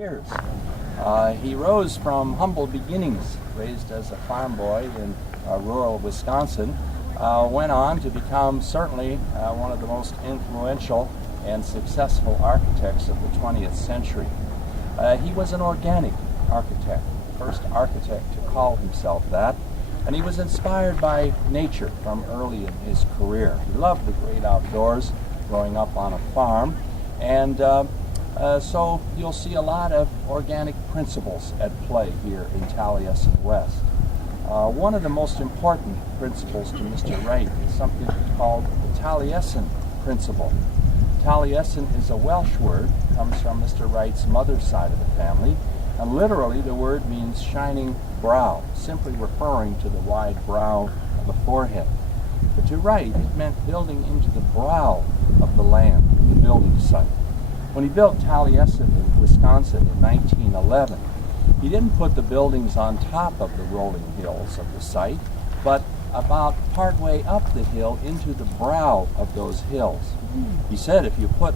years. He rose from humble beginnings, raised as a farm boy in rural Wisconsin, went on to become certainly one of the most influential and successful architects of the 20th century. He was an organic architect, first architect to call himself that, and he was inspired by nature from early in his career. He loved the great outdoors, growing up on a farm, and so you'll see a lot of organic principles at play here in Taliesin West. One of the most important principles to Mr. Wright is something called the Taliesin principle. Taliesin is a Welsh word, comes from Mr. Wright's mother's side of the family, and literally the word means shining brow, simply referring to the wide brow of the forehead. But to Wright, it meant building into the brow of the land, the building site. When he built Taliesin in Wisconsin in 1911, he didn't put the buildings on top of the rolling hills of the site, but about partway up the hill into the brow of those hills. He said if you put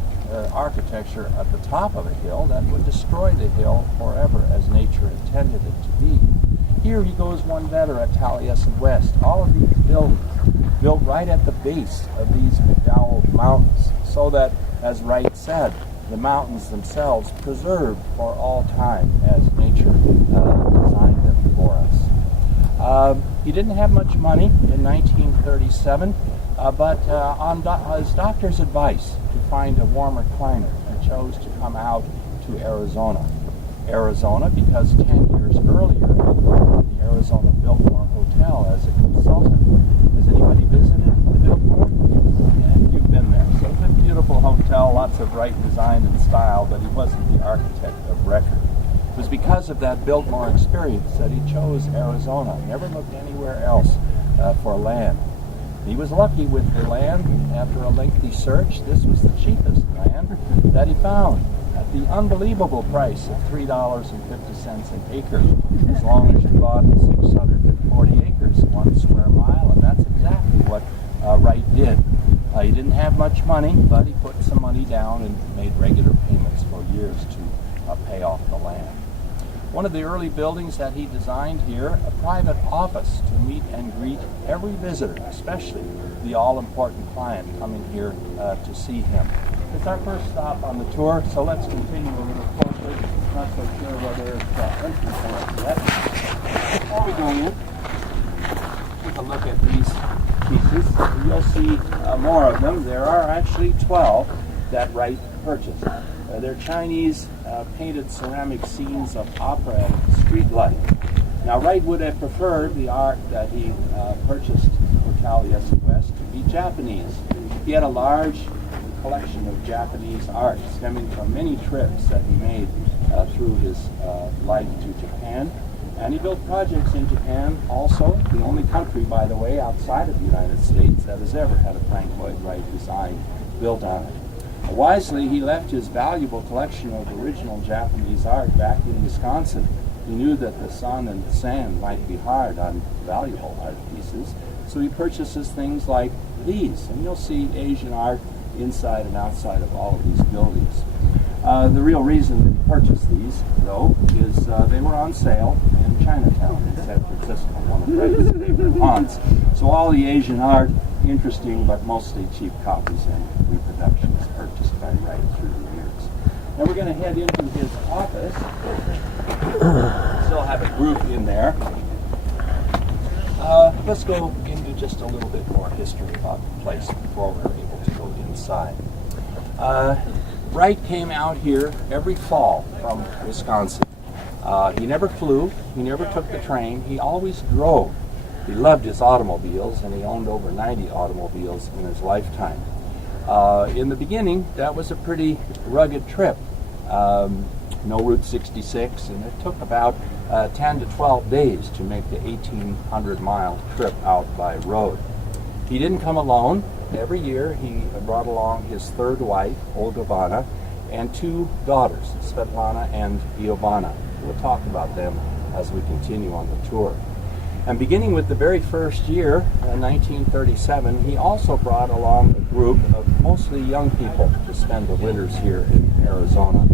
architecture at the top of a hill, that would destroy the hill forever as nature intended it to be. Here he goes one better at Taliesin West. All of these buildings built right at the base of these McDowell Mountains, so that, as Wright said, the mountains themselves preserved for all time as nature designed them for us. He didn't have much money in 1937, but on his doctor's advice to find a warmer climate, he chose to come out to Arizona. Arizona because 10 years earlier he worked at the Arizona Biltmore Hotel as a consultant. Has anybody visited the Biltmore? Yeah, you've been there. So it's a beautiful hotel, lots of Wright design and style, but he wasn't the architect of record. It was because of that Biltmore experience that he chose Arizona. He never looked anywhere else for land. He was lucky with the land. After a lengthy search, this was the cheapest land that he found at the unbelievable price of $3.50 an acre, as long as you bought 640 acres, 1 square mile, and that's exactly what Wright did. He didn't have much money, but he put some money down and made regular payments for years to pay off the land. One of the early buildings that he designed here, a private office to meet and greet every visitor, especially the all-important client coming here to see him. It's our first stop on the tour, so let's continue a little closer. Not so sure whether it's entry points yet. Before we go in, take a look at these pieces. You'll see more of them. There are actually 12 that Wright purchased. They're Chinese painted ceramic scenes of opera and street life. Now, Wright would have preferred the art that he purchased for Taliesin West to be Japanese. He had a large collection of Japanese art stemming from many trips that he made through his life to Japan. And he built projects in Japan also, the only country, by the way, outside of the United States that has ever had a Frank Lloyd Wright design built on it. Wisely, he left his valuable collection of original Japanese art back in Wisconsin. He knew that the sun and the sand might be hard on valuable art pieces, so he purchases things like these. And you'll see Asian art inside and outside of all of these buildings. The real reason that he purchased these, though, is they were on sale in Chinatown in San Francisco, one of Wright's favorite haunts. So all the Asian art, interesting but mostly cheap copies and reproductions purchased by Wright through the years. Now we're going to head into his office. Still have a group in there. Let's go into just a little bit more history about the place before we're able to go inside. Wright came out here every fall from Wisconsin. He never flew, he never took the train, he always drove. He loved his automobiles, and he owned over 90 automobiles in his lifetime. In the beginning, that was a pretty rugged trip. No Route 66, and it took about 10 to 12 days to make the 1,800-mile trip out by road. He didn't come alone. Every year, he brought along his third wife, Olga, and 2 daughters, Svetlana and Iovana. We'll talk about them as we continue on the tour. And beginning with the very first year, 1937, he also brought along a group of mostly young people to spend the winters here in Arizona.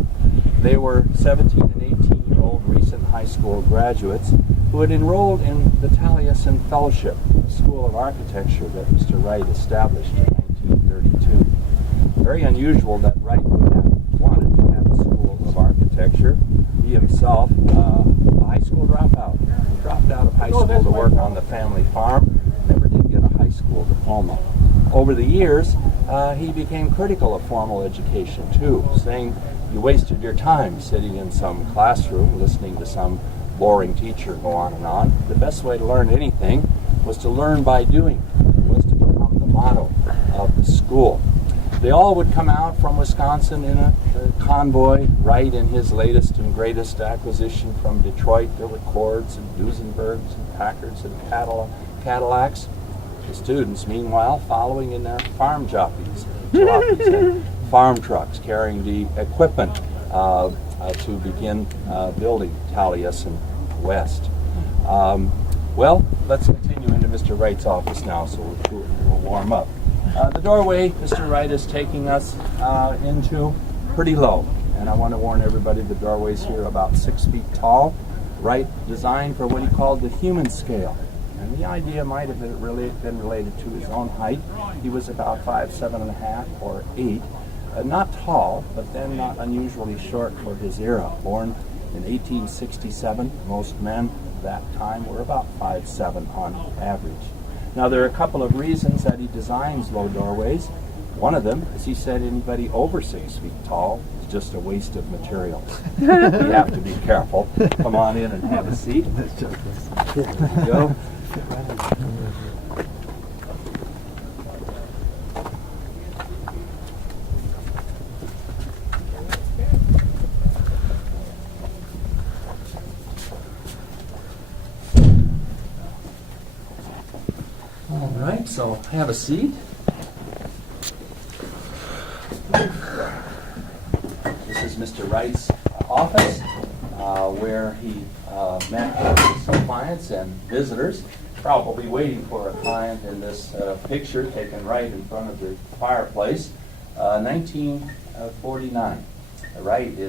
They were 17 and 18-year-old recent high school graduates who had enrolled in the Taliesin Fellowship, a school of architecture that Mr. Wright established in 1932. Very unusual that Wright would have wanted to have a school of architecture. He himself, a high school dropout, dropped out of high school to work on the family farm, never did get a high school diploma. Over the years, he became critical of formal education too, saying you wasted your time sitting in some classroom listening to some boring teacher go on and on. The best way to learn anything was to learn by doing. It was to become the motto of the school. They all would come out from Wisconsin in a convoy, Wright in his latest and greatest acquisition from Detroit. There were Cords and Duesenbergs and Packards and Cadillacs. The students, meanwhile, following in their farm jockeys and farm trucks carrying the equipment to begin building Taliesin West. Well, let's continue into Mr. Wright's office now, so we'll warm up. The doorway Mr. Wright is taking us into pretty low, and I want to warn everybody the doorways here are about 6 feet tall. Wright designed for what he called the human scale, and the idea might have been related to his own height. He was about 5'7.5" or 8". Not tall, but then not unusually short for his era. Born in 1867, most men of that time were about 5'7" on average. Now there are a couple of reasons that he designs low doorways. One of them is he said anybody over 6 feet tall is just a waste of material. You have to be careful. Come on in and have a seat. There you go. All right, so have a seat. This is Mr. Wright's office, where he met with some clients and visitors. Probably waiting for a client in this picture taken right in front of the fireplace. 1949. Wright is